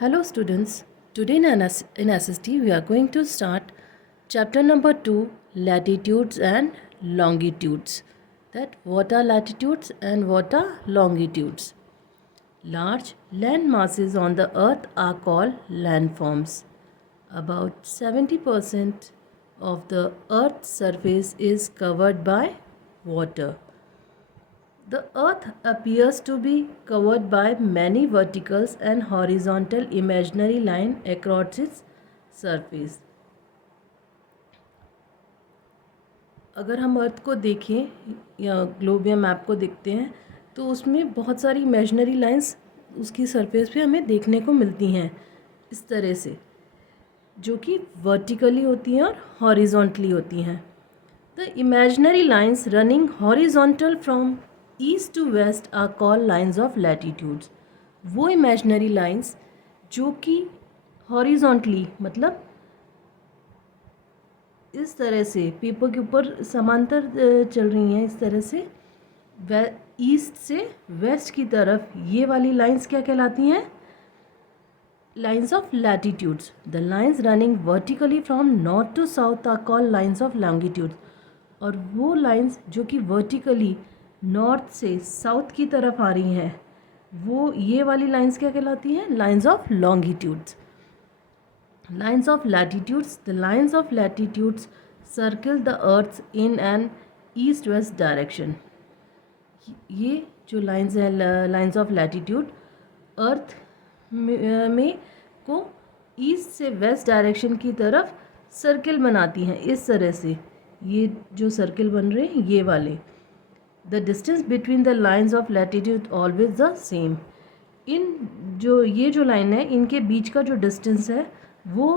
Hello students, today in SST we are going to start chapter number 2, latitudes and longitudes. That what are latitudes and what are longitudes? Large land masses on the earth are called landforms. About 70% of the earth's surface is covered by water. The earth appears to be covered by many verticals and horizontal imaginary lines across its surface. अगर हम अर्थ को देखें या globe या map को देखते हैं तो उसमें बहुत सारी इमेजिनरी लाइंस उसकी सरफेस पे हमें देखने को मिलती हैं इस तरह से, जो कि वर्टिकली होती हैं और हॉरिजॉन्टली होती हैं. The imaginary lines running horizontal from east to west are called lines of latitudes. वो इमेजिनरी लाइंस जो कि हॉरिजॉन्टली मतलब इस तरह से पेपर के ऊपर समांतर चल रही हैं, इस तरह से ईस्ट से वेस्ट की तरफ, ये वाली लाइंस क्या कहलाती हैं? Lines of latitudes. The lines running vertically from north to south are called lines of longitudes. और वो लाइंस जो कि वर्टिकली नॉर्थ से साउथ की तरफ आ रही हैं, वो ये वाली लाइंस क्या कहलाती हैं? Lines of longitudes. Lines of latitudes. The lines of latitudes circle the earth in an east-west direction. ये जो लाइंस हैं, लाइंस ऑफ लैटिट्यूड, अर्थ में को ईस्ट से वेस्ट डायरेक्शन की तरफ सर्किल बनाती हैं इस तरह से. ये जो सर्किल बन रहे हैं ये वाले. The distance between the lines of latitude always the same. इन जो लाइन है, इनके बीच का जो डिस्टेंस है वो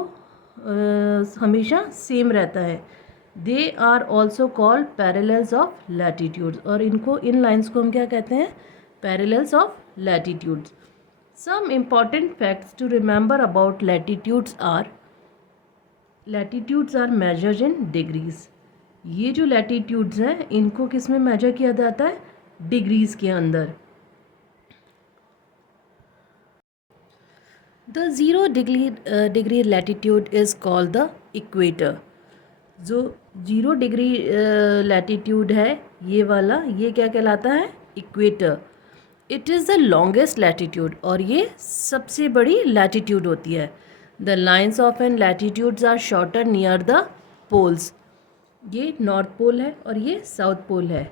हमेशा सेम रहता है. They are also called parallels of latitudes. और इन लाइंस को हम क्या कहते हैं? Parallels of latitudes. Some important facts to remember about latitudes are measured in degrees. ये जो लैटिट्यूड्स हैं इनको किस में मेजर किया जाता है? डिग्रीज के अंदर. The 0 degree latitude is called the equator. जो 0 डिग्री लैटिट्यूड है ये वाला, ये क्या कहलाता है? Equator. It is the longest latitude और ये सबसे बड़ी लैटिट्यूड होती है. The lines of an latitudes are shorter near the poles. ये नॉर्थ पोल है और ये साउथ पोल है.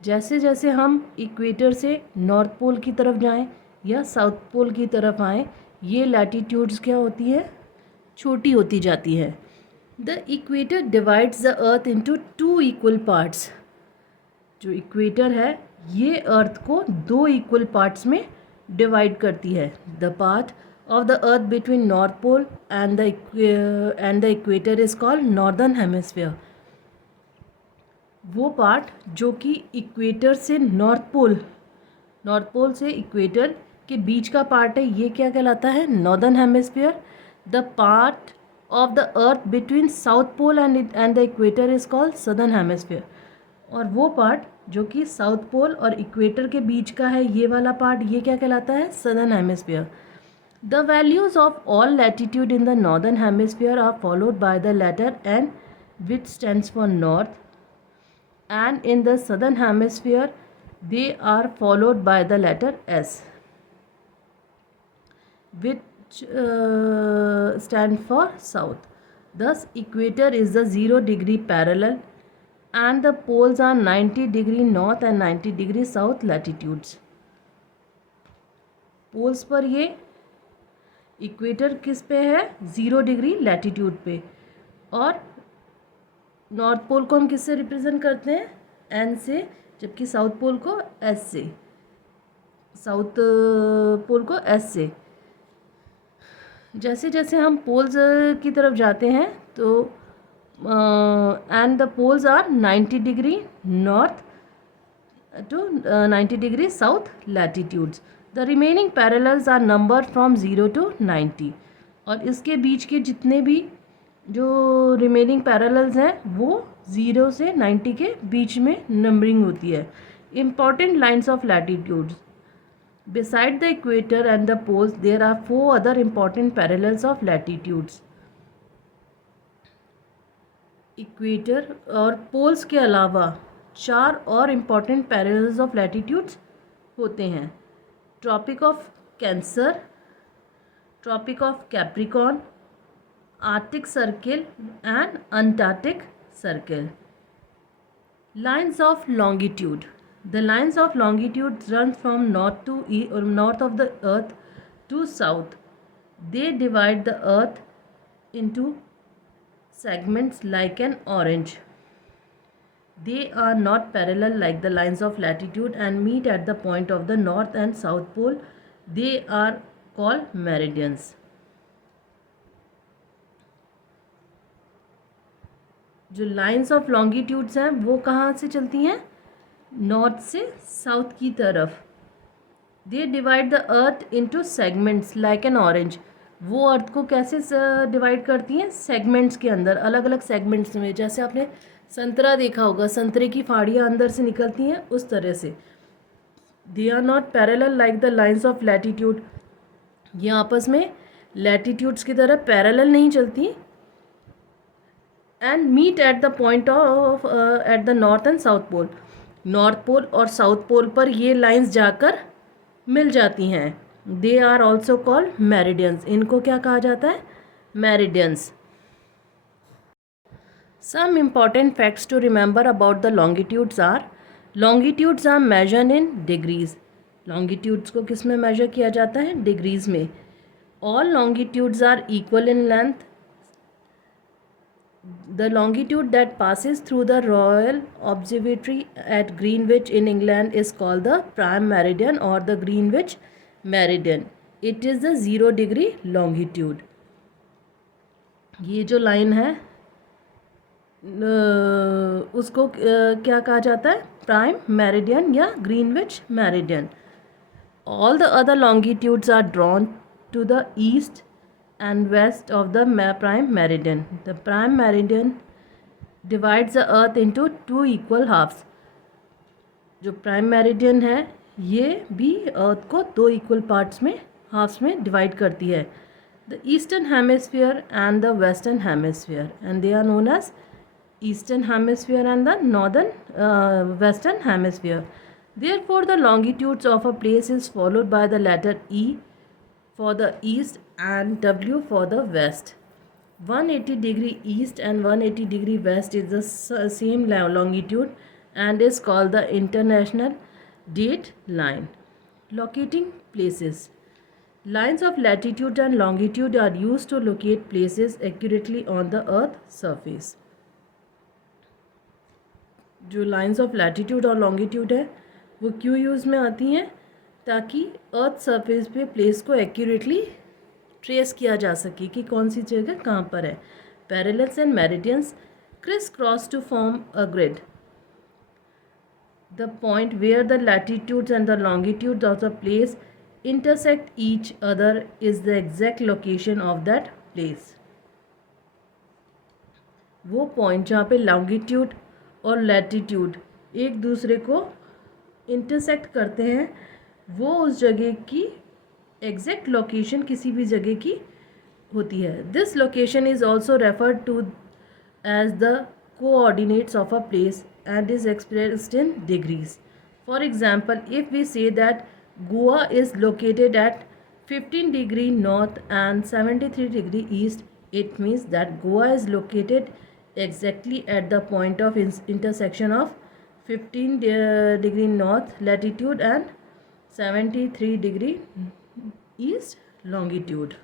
जैसे जैसे हम इक्वेटर से नॉर्थ पोल की तरफ जाएं या साउथ पोल की तरफ आएँ, ये लैटिट्यूड्स क्या होती है? छोटी होती जाती है. The equator divides the earth into 2 equal parts. जो इक्वेटर है ये अर्थ को 2 इक्वल पार्ट्स में डिवाइड करती है. The part of the earth between north pole and the equator is called northern hemisphere. वो पार्ट जो कि इक्वेटर से नॉर्थ पोल से इक्वेटर के बीच का पार्ट है, ये क्या कहलाता है? Northern hemisphere. The part of the earth between south pole and the equator is called southern hemisphere. और वो पार्ट जो कि साउथ पोल और इक्वेटर के बीच का है, ये वाला पार्ट, ये क्या कहलाता है? Southern hemisphere. The values of all latitude in the northern hemisphere are followed by the letter N which stands for north, and in the southern hemisphere they are followed by the letter S which stand for south. Thus, equator is the 0 degree parallel and the poles are 90 degree north and 90 degree south latitudes. Poles पर ये equator किस पे है? 0 degree latitude पे. और north pole को हम किससे रिप्रेजेंट करते हैं? एन से, जबकि साउथ पोल को एस से. साउथ पोल को एस से. जैसे जैसे हम पोल्स की तरफ जाते हैं तो and the poles are 90 degree north to 90 degree south latitudes. The remaining parallels are number from 0 to 90. और इसके बीच के जितने भी जो रिमेनिंग पैरेलल्स हैं वो 0 से 90 के बीच में नंबरिंग होती है. Important lines of latitudes. Beside the equator and the poles, there are 4 other important parallels of latitudes. Equator और पोल्स के अलावा 4 और इम्पॉर्टेंट पैरेलल्स ऑफ लैटिट्यूड्स होते हैं. Tropic of cancer, tropic of capricorn, arctic circle and antarctic circle. Lines of longitude. The lines of longitude run from north to east or north of the earth to south. They divide the earth into segments like an orange. They are not parallel like the lines of latitude and meet at the point of the north and south pole. They are called meridians. जो lines of longitudes हैं वो कहाँ से चलती हैं? North से south की तरफ. They divide the earth into segments like an orange. वो अर्थ को कैसे डिवाइड करती हैं? सेगमेंट्स के अंदर, अलग अलग सेगमेंट्स में. जैसे आपने संतरा देखा होगा, संतरे की फाड़ियाँ अंदर से निकलती हैं, उस तरह से. They are not parallel like the lines of latitude. ये आपस में लैटिट्यूड्स की तरह पैरेलल नहीं चलती. And meet at the point of at the north and south pole. North pole और साउथ पोल पर ये लाइंस जाकर मिल जाती हैं. They are also called meridians. इनको क्या कहा जाता है? Meridians. Some important facts to remember about the longitudes are. Longitudes are measured in degrees. Longitudes को किस में मेजर किया जाता है? डिग्रीज में. All longitudes are equal in length. The longitude that passes through the Royal Observatory at Greenwich in England is called the prime meridian or the Greenwich meridian. It is the 0 degree longitude. ये जो line है उसको क्या कहा जाता है? Prime meridian या Greenwich meridian. All the other longitudes are drawn to the east and west of the prime meridian. The prime meridian divides the earth into 2 equal halves. जो प्राइम मेरिडियन है ये भी अर्थ को 2 इक्वल पार्ट्स में, halves में divide करती है. The eastern hemisphere and the western hemisphere, and they are known as eastern hemisphere and the northern western hemisphere. Therefore, the longitudes of a place is followed by the letter E for the east and W for the west. 180 degree east and 180 degree west is the same longitude and is called the international date line. Locating places. Lines of latitude and longitude are used to locate places accurately on the earth surface. जो lines of latitude और longitude है वो क्यों use में आती हैं? ताकि earth surface पे प्लेस को एक्यूरेटली ट्रेस किया जा सके कि कौन सी जगह कहाँ पर है. Parallels and meridians crisscross to form a grid. The point where the latitudes and the longitudes of the place intersect each other is the exact location of that place. वो पॉइंट जहाँ पे longitude और latitude एक दूसरे को intersect करते हैं, वो उस जगह की एग्जैक्ट लोकेशन किसी भी जगह की होती है. This location is also referred to as the coordinates of a place and is expressed in degrees. For example, if we say that Goa is located at 15 degree north and 73 degree east, it means that Goa is located exactly at the point of intersection of 15 degree north latitude and 73 degree east longitude.